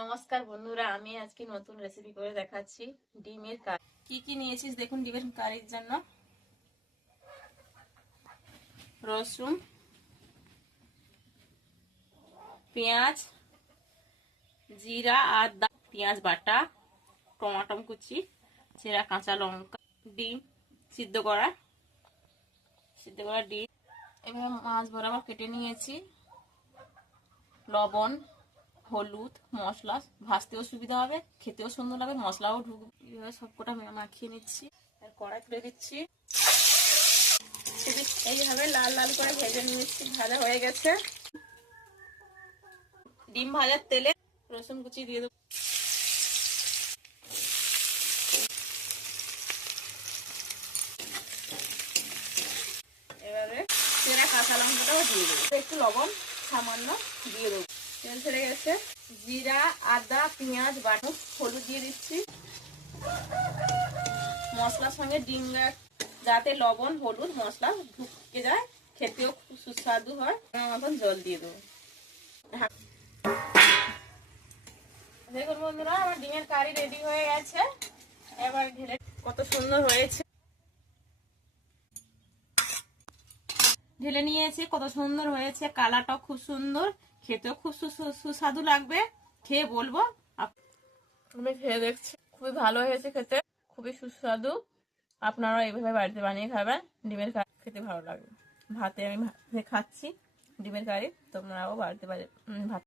নমস্কার বন্ধুরা, আমি আজকে নতুন রেসিপি করে দেখাচ্ছি ডিমের কারি। কি কি নিয়েছিস দেখুন ডিমের কারির জন্য। রসুন, পেঁয়াজ, জিরা, আদা, পেঁয়াজ বাটা, টমাটো কুচি, চেরা কাঁচা লঙ্কা, ডিম সিদ্ধ করা ডিম। এবার মাছ বরাবর কেটে নিয়েছি। লবণ, হলুদ, মশলা, ভাজতেও সুবিধা হবে, খেতেও সুন্দর লাগে, মশলাও ঢুকবে। এইভাবে সবকটা মাখিয়ে নিচ্ছি আর কড়াই তুলে দিচ্ছি। এইভাবে লাল লাল করে ভেজে নিচ্ছি। ভাজা হয়ে গেছে। ডিম ভাজার তেলে রসুন কুচি দিয়ে দেবো। এবারে চেরা কাঁচা লঙ্কাটাও দিয়ে দেবো। একটু লবণ সামান্য দিয়ে দেবো। তেল ছেড়ে গেছে। জিরা, আদা, পেঁয়াজ বাটা, হলুদ দিয়ে দিচ্ছি। মশলার সঙ্গে ডিম যাতে লবণ হলুদ মশলা ঢুকে যায়, খেতেও খুব সুস্বাদু হয়। মতন জল দিয়ে দেবো। দেখুন বন্ধুরা, আমার ডিমের কারি রেডি হয়ে গেছে। এবার ঢেলে কত সুন্দর হয়েছে। ঢেলে নিয়েছে, কত সুন্দর হয়েছে। কালারটাও খুব সুন্দর, খেতেও খুব সুস্বাদু লাগবে। খেয়ে বলবো। আমি খেয়ে দেখছি, খুবই ভালো হয়েছে খেতে, খুবই সুস্বাদু। আপনারা এইভাবে বাড়িতে বানিয়ে খাবেন। ডিমের কারি খেতে ভালো লাগবে। ভাতে আমি খাচ্ছি ডিমের কারি, তোমরাও বাড়িতে ভাত